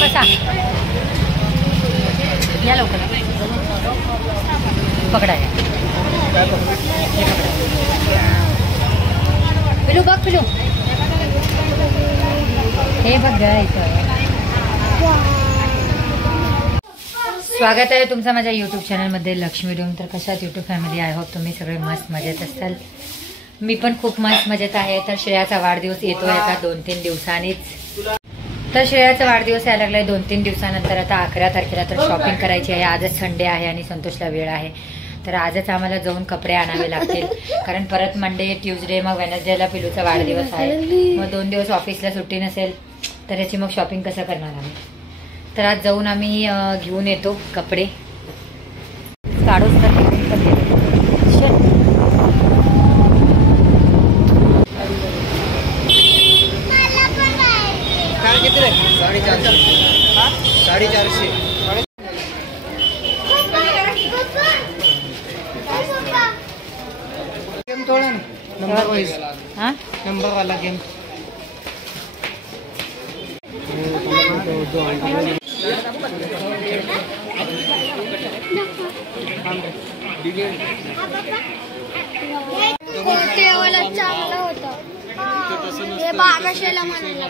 बसा या लवकर पकडा पिलू बघ पिलू हे बघ स्वागत आहे तुमचं माझ्या यूट्यूब चॅनलमध्ये लक्ष्मी डोम. तर कशात यूट्यूब फॅमिली आय होप तुम्ही सगळे मस्त मजेत असाल. मी पण खूप मस्त मजेत आहे. तर श्रेयाचा वाढदिवस येतोय आता 2-3 दिवसांनीच. तर श्रेयाचा वाढदिवस यायला लागलाय 2-3 दिवसानंतर. आता 11 तारखेला तर शॉपिंग करायची आहे. आजच संडे आहे आणि संतोषला वेळ आहे. तर आजच आम्हाला जाऊन कपडे आणावे लागतील कारण परत मंडे ट्यूजडे मग वेनसडेला पिलूचा वाढदिवस आहे. मग 2 दिवस ऑफिसला सुट्टी नसेल तर याची मग शॉपिंग कसं करणार आम्ही. तर आज जाऊन आम्ही घेऊन येतो कपडे. काढूच तर किती रे 450 गेम थोड़ा नंबर वाइज. हाँ नंबर वाला गेम. कोटेवाला चांगला होता. हे 1200ला म्हणाला.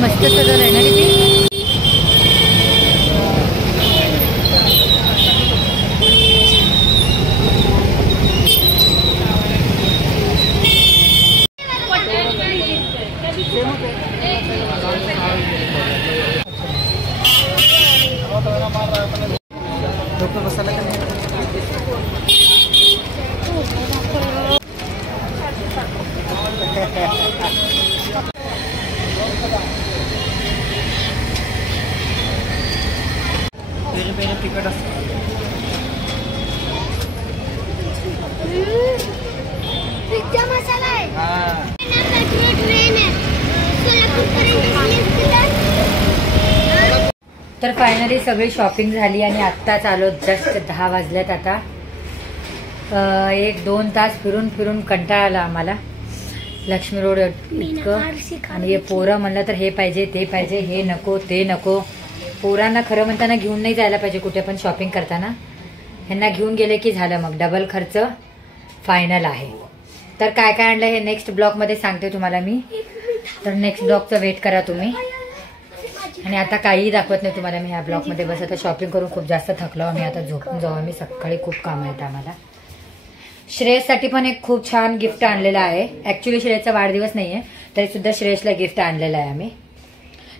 मस्त सजवलं आहे ना किती. तिकट मसाला आहे. तर फायनली सगळी शॉपिंग झाली आणि आत्ताच आलो. जस्ट 10 वाजल्यात. आता 1-2 तास फिरून फिरून कंटाळा आला आम्हाला. लक्ष्मी रोड इतकं. आणि हे पोरं म्हणलं तर हे पाहिजे ते पाहिजे, हे नको ते नको. पोरांना खरं म्हणताना घेऊन नाही जायला पाहिजे कुठे पण शॉपिंग करताना. ह्यांना घेऊन गेले की झालं मग डबल खर्च फायनल आहे. तर काय काय आणलं हे नेक्स्ट ब्लॉगमध्ये सांगते तुम्हाला मी. तर नेक्स्ट ब्लॉगचं वेट करा तुम्ही. आणि आता काहीही दाखवत नाही तुम्हाला मी ह्या ब्लॉगमध्ये. बस आता शॉपिंग करून खूप जास्त थकलो आम्ही. आता झोपून जाऊ आम्ही. सकाळी खूप काम आहेत आम्हाला. श्रेयससाठी पण एक खूप छान गिफ्ट आणलेलं आहे. ऍक्च्युली श्रेयसचा वाढदिवस नाहीये तरी सुद्धा श्रेयसला गिफ्ट आणलेलं आहे आम्ही.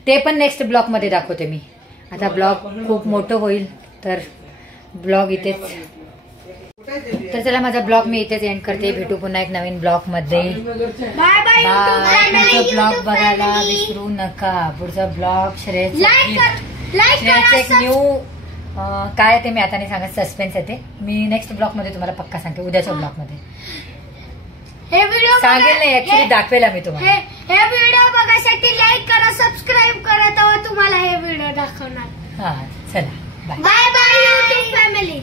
ते पण नेक्स्ट ब्लॉगमध्ये दाखवते मी. आता ब्लॉग खूप मोठं होईल तर ब्लॉग इथेच. तर चला माझा ब्लॉग मी इथेच एंड करते. भेटू पुन्हा एक नवीन ब्लॉग मध्ये. पुढचा ब्लॉग बघायला विसरू नका. पुढचा ब्लॉग श्रेयसचं एक न्यू काय ते मी आता नाही सांगत. सस्पेन्स आहे ते. मी नेक्स्ट ब्लॉग मध्ये तुम्हाला पक्का सांगते. उद्याच्या ब्लॉग मध्ये हे व्हिडिओ सांगेल नाही ऍक्च्युली दाखवेल मी तुम्हाला. हे व्हिडिओ बघायसाठी लाईक करा, सबस्क्राईब करा, तेव्हा तुम्हाला हे व्हिडिओ दाखवणार. हा चला bye bye bye YouTube family.